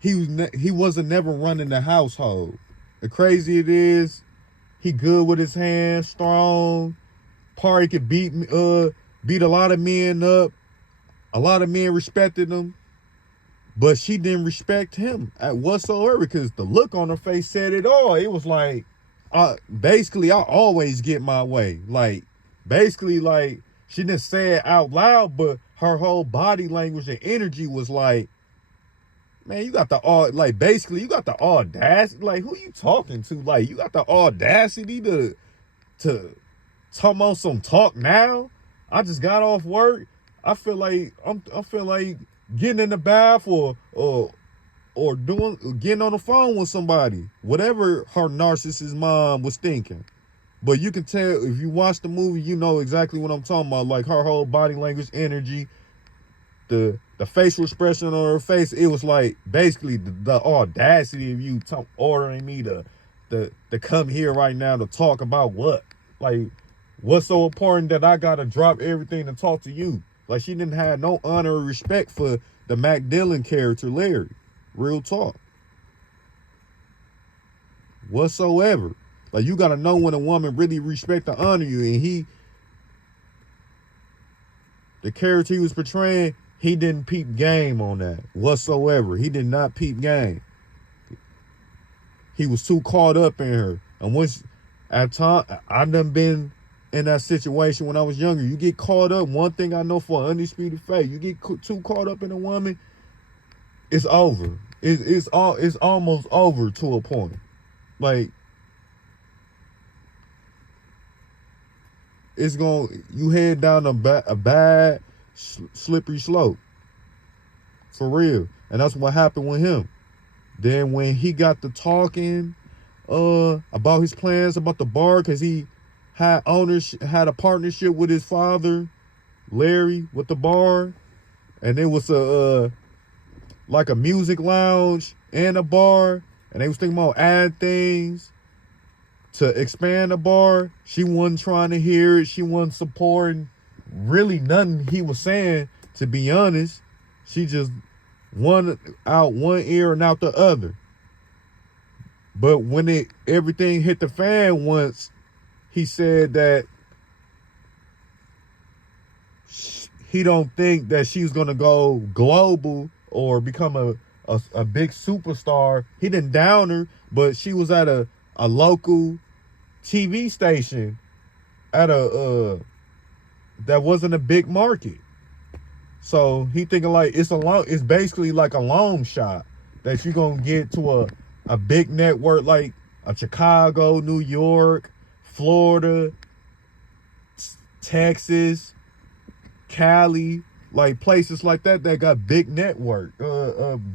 he wasn't never running the household. The crazy it is, he good with his hands, strong. Probably could beat a lot of men up. A lot of men respected him, but she didn't respect him at whatsoever because the look on her face said it all. It was like, basically, I always get my way. Like, basically, like, she didn't say it out loud, but her whole body language and energy was like, man, you got the like, basically, you got the audacity. Like, who you talking to? Like, you got the audacity to talk on some talk now. I just got off work. I feel like getting in the bath or getting on the phone with somebody. Whatever her narcissist mom was thinking. But you can tell if you watch the movie, you know exactly what I'm talking about. Like her whole body language, energy, the facial expression on her face, it was like basically the audacity of you ordering me to come here right now to talk about what? Like, what's so important that I gotta drop everything to talk to you? Like, she didn't have no honor or respect for the Mac Dillon character, Larry. Real talk. Whatsoever. Like, you gotta know when a woman really respect and honor you, and the character he was portraying, he didn't peep game on that whatsoever. He did not peep game. He was too caught up in her. And once at time, I done been in that situation when I was younger. You get caught up. One thing I know for undisputed fact, you get too caught up in a woman, it's over. It's almost over to a point. Like, you head down a bad slippery slope. For real. And that's what happened with him. Then when he got to talking about his plans about the bar, because he had a partnership with his father, Larry, with the bar, and it was like a music lounge and a bar, and they was thinking about adding things to expand the bar. She wasn't trying to hear it. She wasn't supporting really nothing he was saying, to be honest. She just out one ear and out the other. But when everything hit the fan once, he said that he don't think that she's gonna go global or become a big superstar. He didn't down her, but she was at a local TV station at that wasn't a big market. So he thinking like it's basically like a long shot that you're gonna get to a big network like a Chicago, New York, Florida, Texas, Cali, like places like that got big network,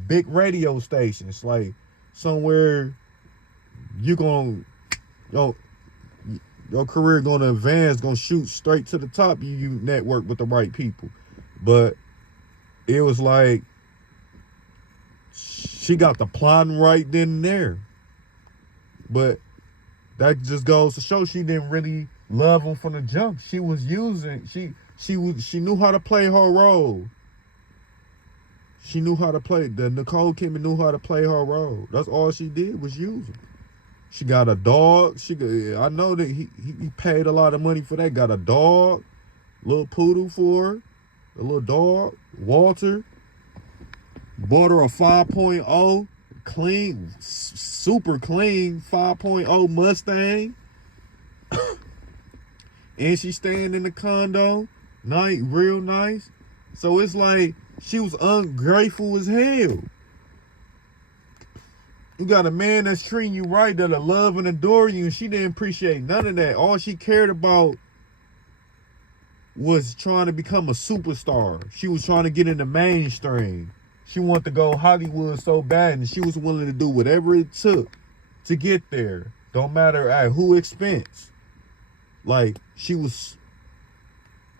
big radio stations, like somewhere you gonna your career gonna advance, gonna shoot straight to the top. You network with the right people. But it was like she got the plotting right then and there. But that just goes to show she didn't really love him from the jump. She was using, she knew how to play her role. She knew how to play. The Nicole Kidman knew how to play her role. That's all she did was use him. She got a dog. I know that he paid a lot of money for that. Got a dog, little poodle for her, a little dog, Walter. Bought her a 5.0 clean, super clean 5.0 Mustang. And she's staying in the condo, real nice. So it's like she was ungrateful as hell. You got a man that's treating you right, that'll love and adore you, and she didn't appreciate none of that. All she cared about was trying to become a superstar. She was trying to get in the mainstream. She wanted to go Hollywood so bad, and she was willing to do whatever it took to get there. Don't matter at who expense. Like, she was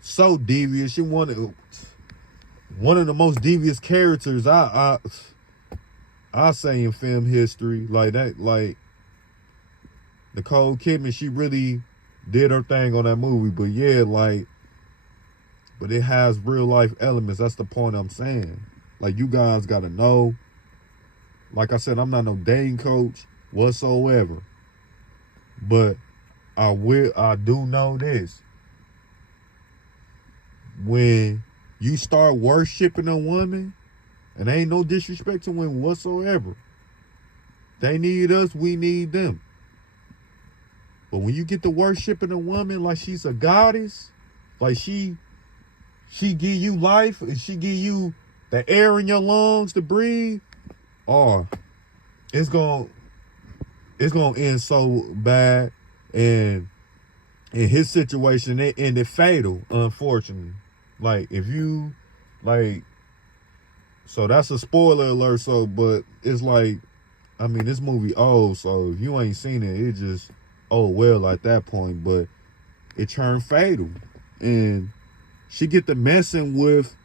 so devious. She wanted one of the most devious characters I say in film history. Like that, like Nicole Kidman, she really did her thing on that movie. But yeah, like, but it has real life elements. That's the point I'm saying. Like, you guys gotta know. Like I said, I'm not no dating coach whatsoever. But I do know this. When you start worshiping a woman, and ain't no disrespect to women whatsoever. They need us, we need them. But when you get to worshiping a woman like she's a goddess, like she give you life, and she give you the air in your lungs to breathe, oh, it's gonna end so bad. And in his situation, it ended fatal, unfortunately. Like, if you, like, so that's a spoiler alert. So, but it's like, I mean, this movie old, so if you ain't seen it, it just, oh well at that point. But it turned fatal, and she get to messing with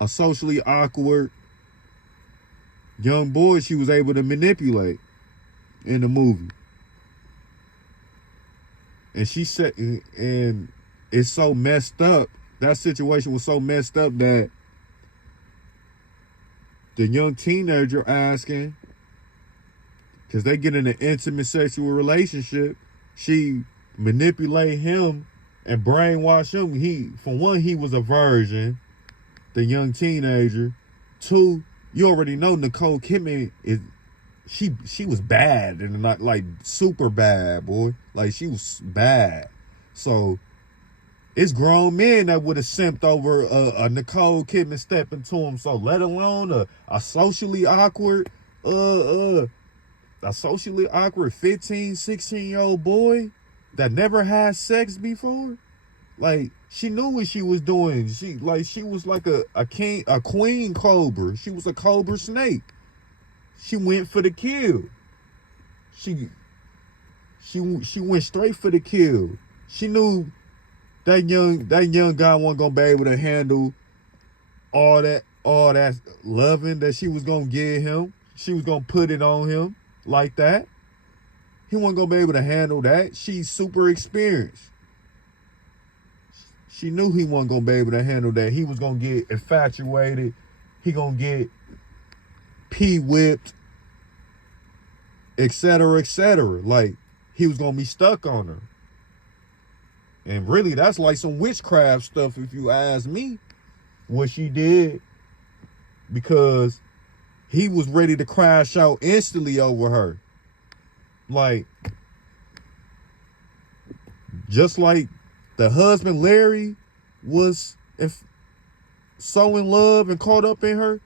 a socially awkward young boy she was able to manipulate in the movie. And she said, and it's so messed up. That situation was so messed up that the young teenager asking, because they get in an intimate sexual relationship, she manipulate him and brainwash him. For one, he was a virgin, the young teenager. Two, you already know Nicole Kidman she was bad, and not like super bad, boy. Like, she was bad. So it's grown men that would have simped over a Nicole Kidman stepping to him. So let alone a socially awkward, a socially awkward 15, 16-year-old boy that never had sex before. Like, she knew what she was doing. She was like a queen cobra. She was a cobra snake. She went for the kill. She went straight for the kill. She knew that young guy wasn't gonna be able to handle all that loving that she was gonna give him. She was gonna put it on him like that. He wasn't gonna be able to handle that. She's super experienced. She knew he wasn't gonna be able to handle that. He was gonna get infatuated. He gonna get whipped, etc., etc. Like, he was gonna be stuck on her. And really, that's like some witchcraft stuff, if you ask me, what she did, because he was ready to crash out instantly over her. Like, just like the husband Larry was so in love and caught up in her,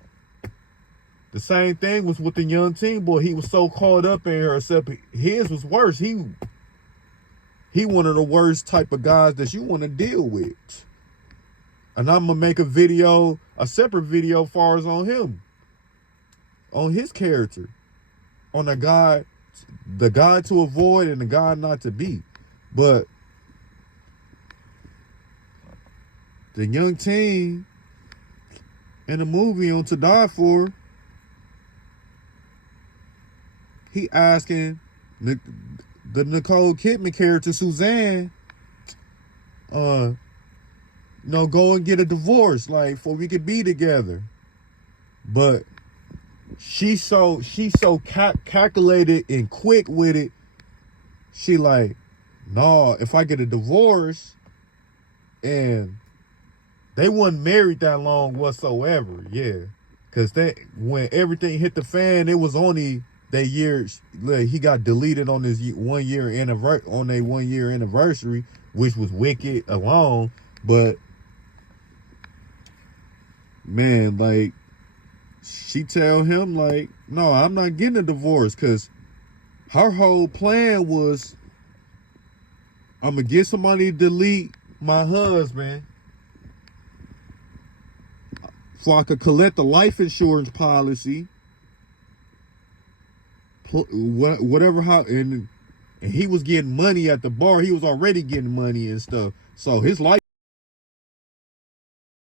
the same thing was with the young teen boy. He was so caught up in her, except his was worse. He one of the worst type of guys that you want to deal with. And I'm going to make a separate video far as on him, on his character, on the guy to avoid and the guy not to be. But the young teen in the movie on To Die For, he asking the Nicole Kidman character, Suzanne, go and get a divorce, like, for we could be together. But she's so calculated and quick with it. She like, no, if I get a divorce, and they wasn't married that long whatsoever, yeah. Because when everything hit the fan, it was only that year. Like, he got deleted on his 1 year anniversary, which was wicked alone. But man, like, she tell him like, no, I'm not getting a divorce, because her whole plan was, I'm gonna get somebody to delete my husband so I could collect the life insurance policy, whatever. How and he was getting money at the bar. He was already getting money and stuff. So his life